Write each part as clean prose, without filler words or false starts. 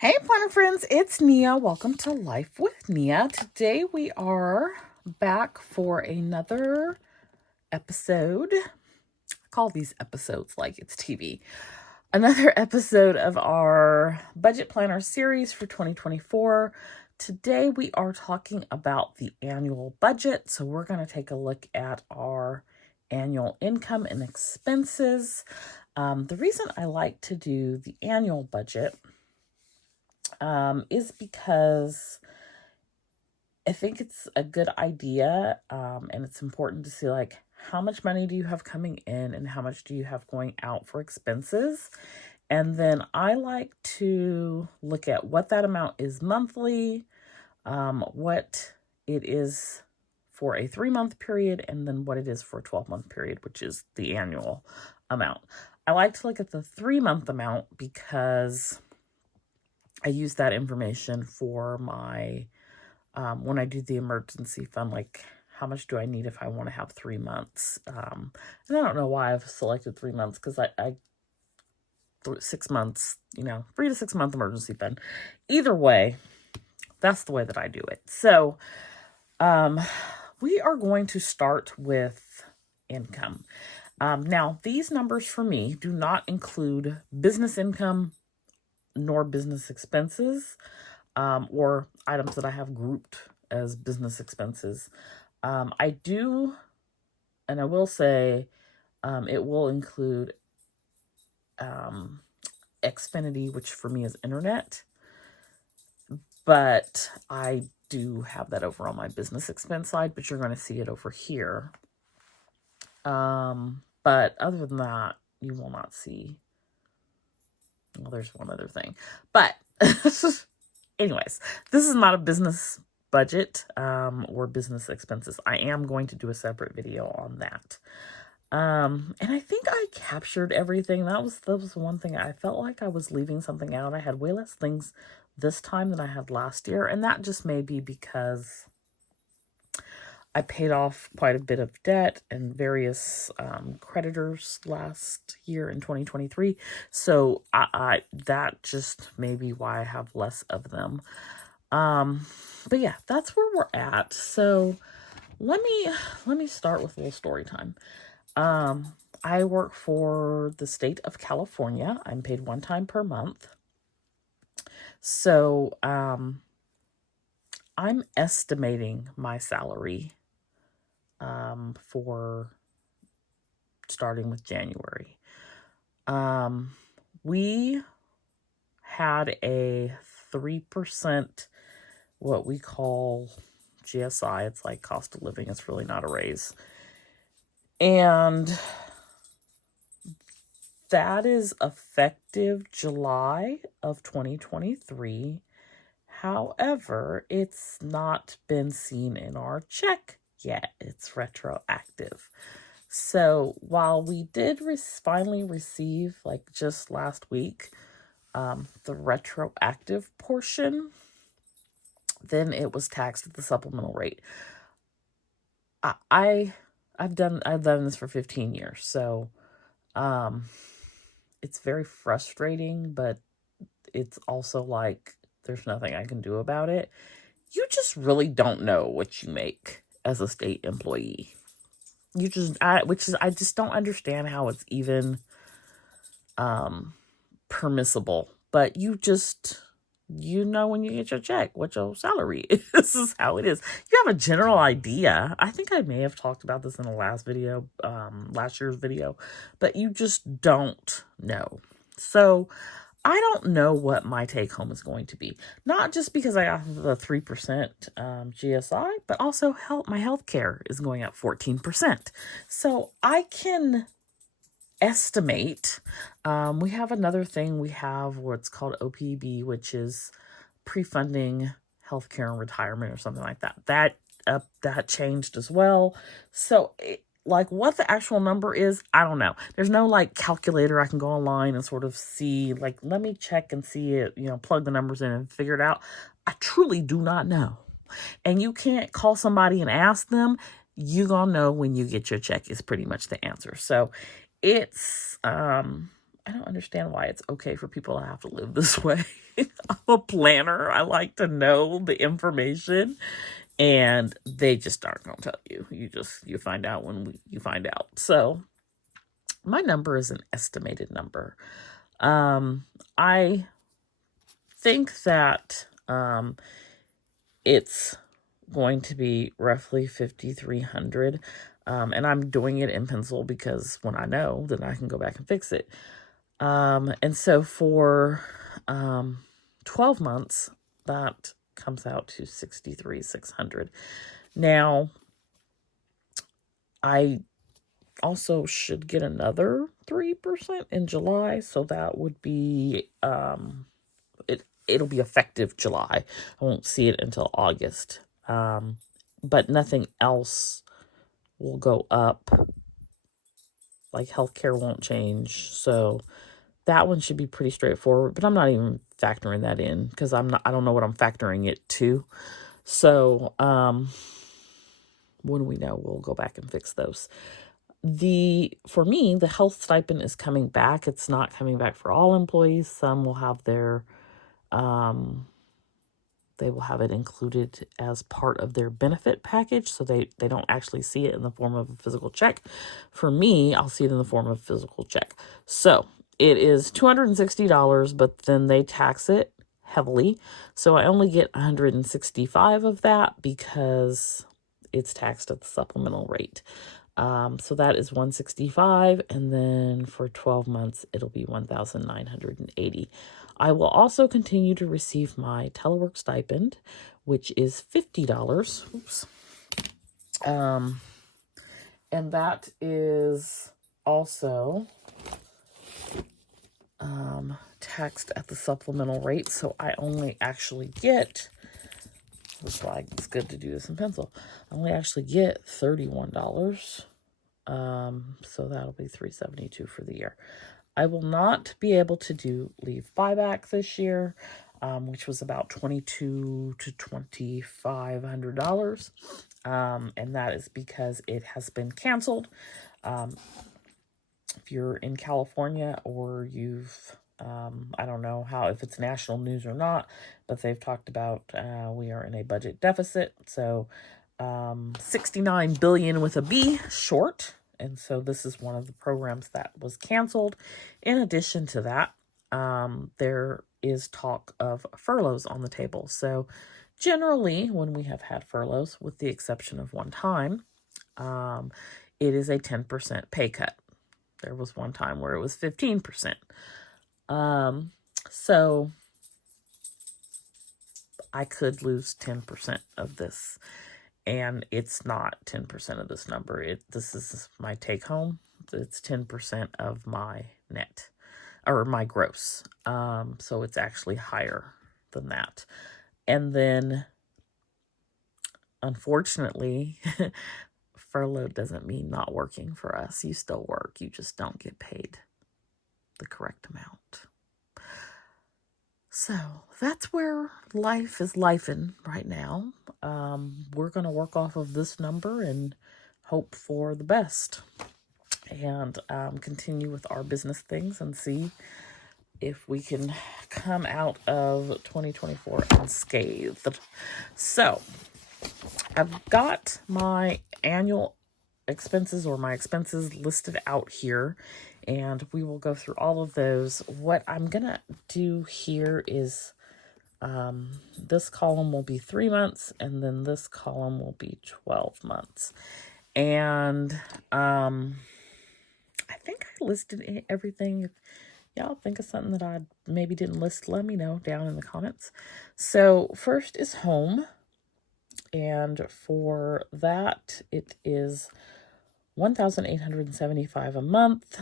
Hey, planner friends, it's Nia. Welcome to Life with Nia. Today we are back for another episode. I call these episodes like it's TV. Another episode of our budget planner series for 2024. Today we are talking about the annual budget. So we're going to take a look at our annual income and expenses. The reason I like to do the annual budget is because I think it's a good idea, and it's important to see like how much money do you have coming in and how much do you have going out for expenses. And then I like to look at what that amount is monthly, what it is for a 3-month period, and then what it is for a 12-month period, which is the annual amount. I like to look at the 3-month amount because I use that information for my, when I do the emergency fund, like how much do I need if I want to have 3 months? And I don't know why I've selected 3 months because I 6 months, 3 to 6 month emergency fund. Either way, that's the way that I do it. So we are going to start with income. Now, these numbers for me do not include business income nor business expenses, or items that I have grouped as business expenses. I do, and I will say, it will include Xfinity, which for me is internet, but I do have that over on my business expense side, but you're going to see it over here. But other than that, you will not see. Well, there's one other thing, but anyways, this is not a business budget or business expenses. I am going to do a separate video on that. And I think I captured everything. That was one thing. I felt like I was leaving something out. I had way less things this time than I had last year, and that just may be because I paid off quite a bit of debt and various creditors last year in 2023. So I that just may be why I have less of them. But yeah, that's where we're at. So let me start with a little story time. I work for the state of California. I'm paid one time per month. So I'm estimating my salary for starting with January. We had a 3%, what we call GSI. It's like cost of living. It's really not a raise. And that is effective July of 2023. However, it's not been seen in our check yet. It's retroactive. So while we did finally receive, like just last week, the retroactive portion, then it was taxed at the supplemental rate. I've done this for 15 years, so it's very frustrating, but it's also like there's nothing I can do about it. You just really don't know what you make as a state employee. I just don't understand how it's even permissible. But you know when you get your check what your salary is. This is how it is. You have a general idea. I think I may have talked about this in the last year's video, but you just don't know. So I don't know what my take home is going to be. Not just because I got the 3% GSI, but also my health care is going up 14%. So I can estimate. We have another thing. We have what's called OPB, which is pre-funding healthcare and retirement or something like that. That changed as well. So like what the actual number is, I don't know. There's no like calculator I can go online and sort of see, like, let me check and see it, plug the numbers in and figure it out. I truly do not know. And you can't call somebody and ask them. You gonna know when you get your check is pretty much the answer. So it's, I don't understand why it's okay for people to have to live this way. I'm a planner. I like to know the information, and they just aren't going to tell you. You find out when you find out. So my number is an estimated number. I think that it's going to be roughly 5,300. And I'm doing it in pencil because when I know, then I can go back and fix it. And so for 12 months, that comes out to 63,600. Now, I also should get another 3% in July, so that would be it'll be effective July. I won't see it until August. But nothing else will go up. Like healthcare won't change. So that one should be pretty straightforward, but I'm not even factoring that in because I don't know what I'm factoring it to. So, when we know, we'll go back and fix those. For me, the health stipend is coming back. It's not coming back for all employees. Some will have their, they will have it included as part of their benefit package. So they don't actually see it in the form of a physical check. For me, I'll see it in the form of a physical check. So it is $260, but then they tax it heavily. So I only get $165 of that because it's taxed at the supplemental rate. So that is $165, and then for 12 months, it'll be $1,980. I will also continue to receive my telework stipend, which is $50. Oops. And that is also taxed at the supplemental rate. So I only actually get, that's why it's good to do this in pencil, I only actually get $31. So that'll be $372 for the year. I will not be able to do leave buyback this year, which was about $2,200 to $2,500. And that is because it has been canceled. If you're in California or you've, I don't know if it's national news or not, but they've talked about we are in a budget deficit. So 69 billion with a B short. And so this is one of the programs that was canceled. In addition to that, there is talk of furloughs on the table. So generally, when we have had furloughs, with the exception of one time, it is a 10% pay cut. There was one time where it was 15%. So I could lose 10% of this. And it's not 10% of this number. This is my take home. It's 10% of my net or my gross. So it's actually higher than that. And then, unfortunately, furlough doesn't mean not working for us. You still work. You just don't get paid the correct amount. So that's where life is lifing right now. We're going to work off of this number and hope for the best, and continue with our business things and see if we can come out of 2024 unscathed. So I've got my annual expenses or my expenses listed out here, and we will go through all of those. What I'm gonna do here is this column will be 3 months, and then this column will be 12 months. And I think I listed everything. If y'all think of something that I maybe didn't list, let me know down in the comments. So first is home, and for that it is $1,875 a month.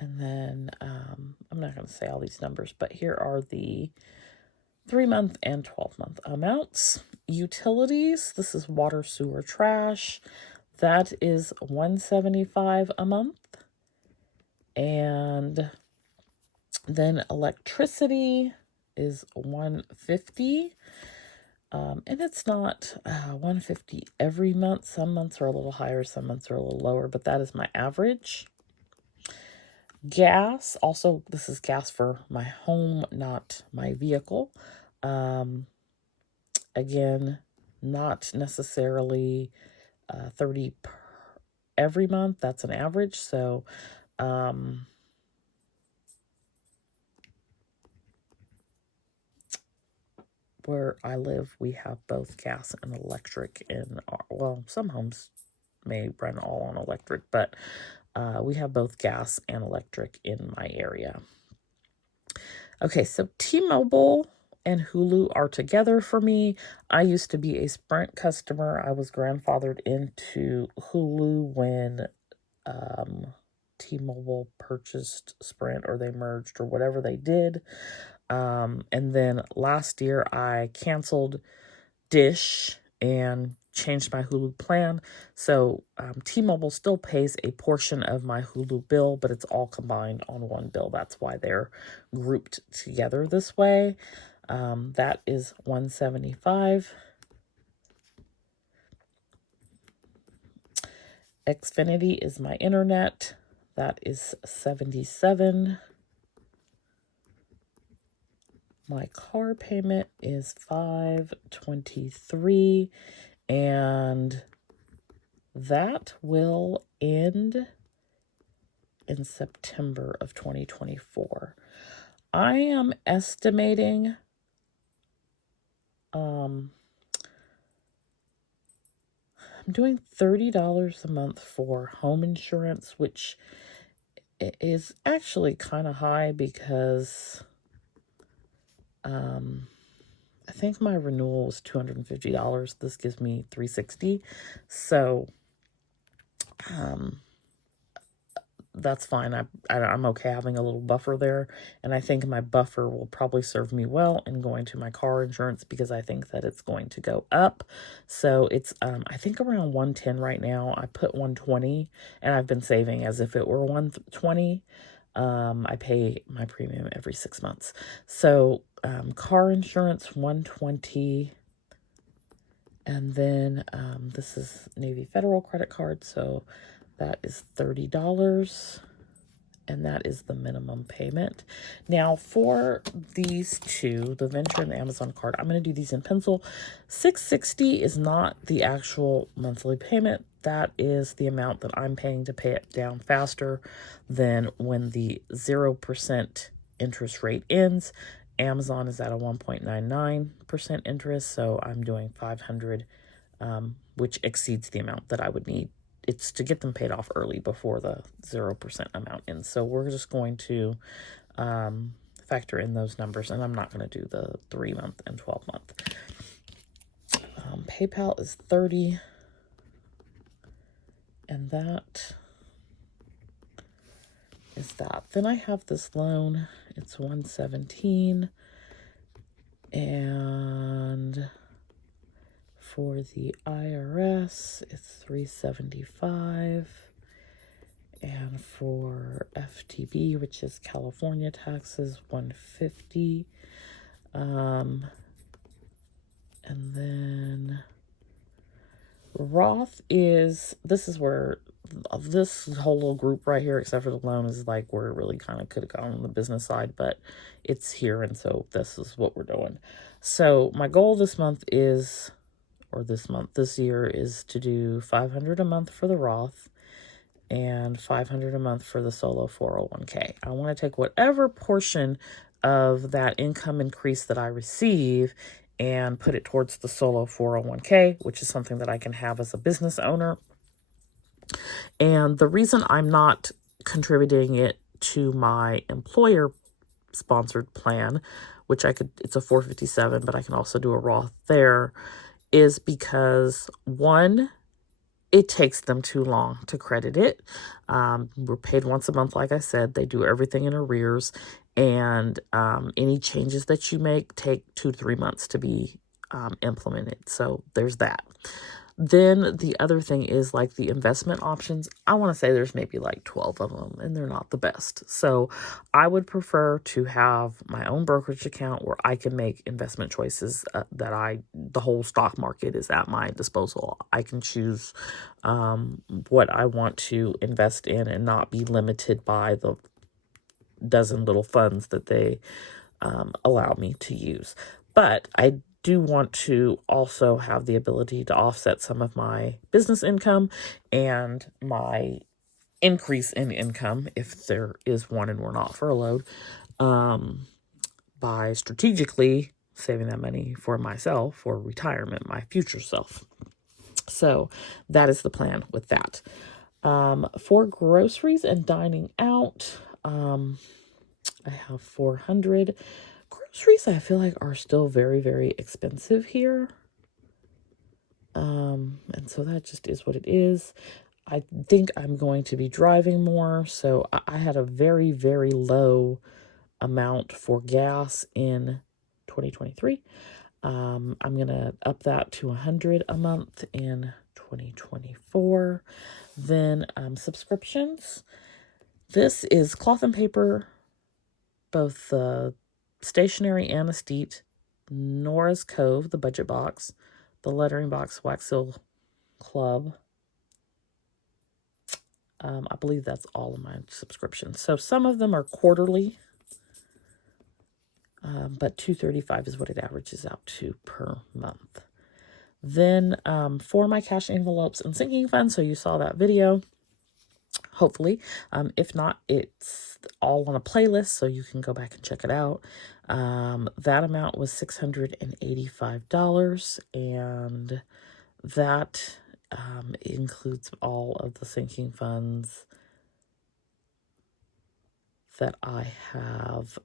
And then I'm not going to say all these numbers, but here are the 3-month and 12-month amounts. Utilities, this is water, sewer, trash. That is $175 a month. And then electricity is $150. And it's not $150 every month. Some months are a little higher, some months are a little lower, but that is my average. Gas, also, this is gas for my home, not my vehicle. Again, not necessarily 30 every month. That's an average. So, where I live, we have both gas and electric in our, well, some homes may run all on electric, but we have both gas and electric in my area. Okay, so T-Mobile and Hulu are together for me. I used to be a Sprint customer. I was grandfathered into Hulu when T-Mobile purchased Sprint, or they merged, or whatever they did. And then last year I canceled Dish and changed my Hulu plan. So T-Mobile still pays a portion of my Hulu bill, but it's all combined on one bill. That's why they're grouped together this way. That is $175. Xfinity is my internet. That is $77. My car payment is $523, and that will end in September of 2024. I am estimating I'm doing $30 a month for home insurance, which is actually kind of high because I think my renewal was $250. This gives me $360. So that's fine. I'm okay having a little buffer there, and I think my buffer will probably serve me well in going to my car insurance, because I think that it's going to go up. So it's I think around 110 right now. I put 120, and I've been saving as if it were 120. I pay my premium every 6 months. So car insurance 120. And then this is Navy Federal credit card, so that is $30, and that is the minimum payment. Now, for these two, the Venture and the Amazon card, I'm going to do these in pencil. $660 is not the actual monthly payment. That is the amount that I'm paying to pay it down faster than when the 0% interest rate ends. Amazon is at a 1.99% interest, so I'm doing $500, which exceeds the amount that I would need. It's to get them paid off early before the 0% amount ends. So we're just going to factor in those numbers, and I'm not going to do the 3-month and 12-month. PayPal is $30, and that is that. Then I have this loan. It's $117, and for the IRS, it's $375, and for FTB, which is California taxes, $150. And then Roth is, this is where this whole little group right here, except for the loan, is like where it really kind of could have gone on the business side, but it's here, and so this is what we're doing. So my goal this month is, or this year, is to do $500 a month for the Roth and $500 a month for the solo 401k. I want to take whatever portion of that income increase that I receive and put it towards the solo 401k, which is something that I can have as a business owner. And the reason I'm not contributing it to my employer sponsored plan, which it's a 457, but I can also do a Roth there, is because, one, it takes them too long to credit it. We're paid once a month, like I said. They do everything in arrears, and any changes that you make take 2 to 3 months to be implemented. So there's that. Then the other thing is, like, the investment options. I want to say there's maybe like 12 of them, and they're not the best. So I would prefer to have my own brokerage account where I can make investment choices the whole stock market is at my disposal. I can choose what I want to invest in and not be limited by the dozen little funds that they allow me to use. But I do want to also have the ability to offset some of my business income and my increase in income, if there is one and we're not furloughed, by strategically saving that money for myself, for retirement, my future self. So that is the plan with that. For groceries and dining out, I have 400. Groceries, I feel like, are still very, very expensive here. And so that just is what it is. I think I'm going to be driving more. So I had a very, very low amount for gas in 2023. I'm going to up that to 100 a month in 2024. Then subscriptions. This is Cloth and Paper, both stationery and estate, Nora's Cove, the budget box, the lettering box, Wax Seal Club. I believe that's all of my subscriptions. So some of them are quarterly, but $235 is what it averages out to per month. Then for my cash envelopes and sinking funds, so you saw that video, hopefully. If not, it's all on a playlist, so you can go back and check it out. That amount was $685, and that includes all of the sinking funds that I have,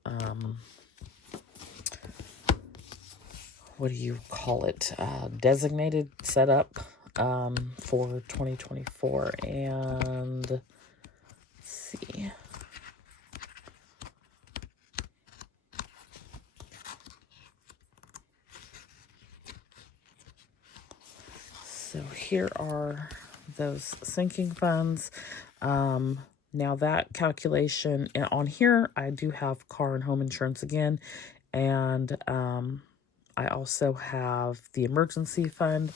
what do you call it, designated, set up for 2024. And let's see. So here are those sinking funds. Now that calculation, and on here, I do have car and home insurance again. And I also have the emergency fund.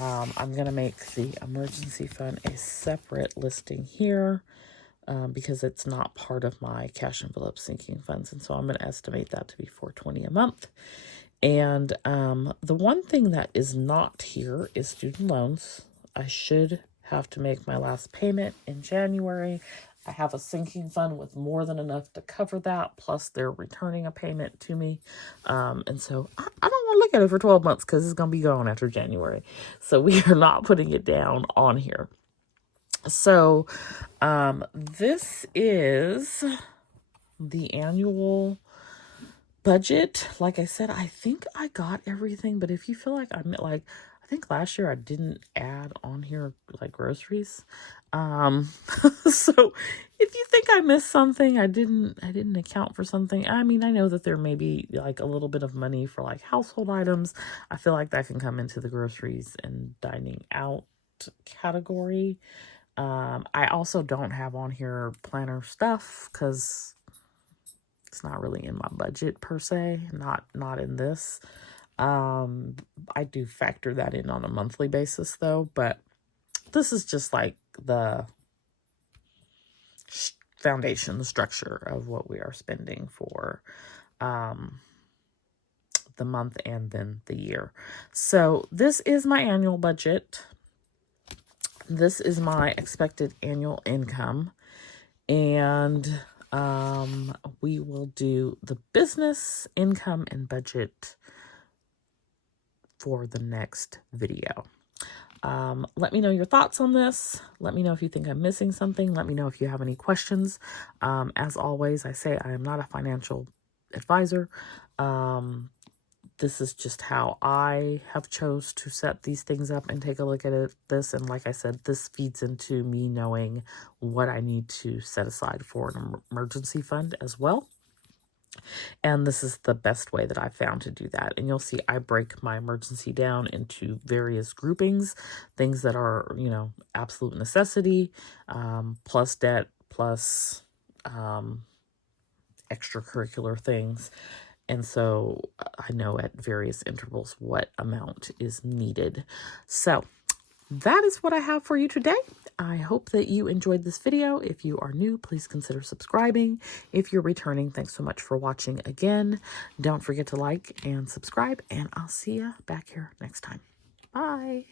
I'm going to make the emergency fund a separate listing here because it's not part of my cash envelope sinking funds. And so I'm going to estimate that to be $420 a month. And the one thing that is not here is student loans. I should have to make my last payment in January. I have a sinking fund with more than enough to cover that, plus they're returning a payment to me. And so I don't want to look at it for 12 months because it's going to be gone after January. So we are not putting it down on here. So this is the annual budget. Like I said, I think I got everything, but if you feel like I think last year I didn't add on here like groceries. So if you think I missed something, I didn't account for something. I mean, I know that there may be like a little bit of money for like household items. I feel like that can come into the groceries and dining out category. I also don't have on here planner stuff because it's not really in my budget per se, not in this. I do factor that in on a monthly basis though, but this is just like the foundation, the structure of what we are spending for the month and then the year. So this is my annual budget. This is my expected annual income, and we will do the business income and budget for the next video. Let me know your thoughts on this. Let me know if you think I'm missing something. Let me know if you have any questions. As always, I say I am not a financial advisor. This is just how I have chose to set these things up and take a look at this. And like I said, this feeds into me knowing what I need to set aside for an emergency fund as well. And this is the best way that I've found to do that. And you'll see I break my emergency down into various groupings, things that are, absolute necessity, plus debt, plus extracurricular things. And so I know at various intervals what amount is needed. So that is what I have for you today. I hope that you enjoyed this video. If you are new, please consider subscribing. If you're returning, thanks so much for watching again. Don't forget to like and subscribe, and I'll see you back here next time. Bye.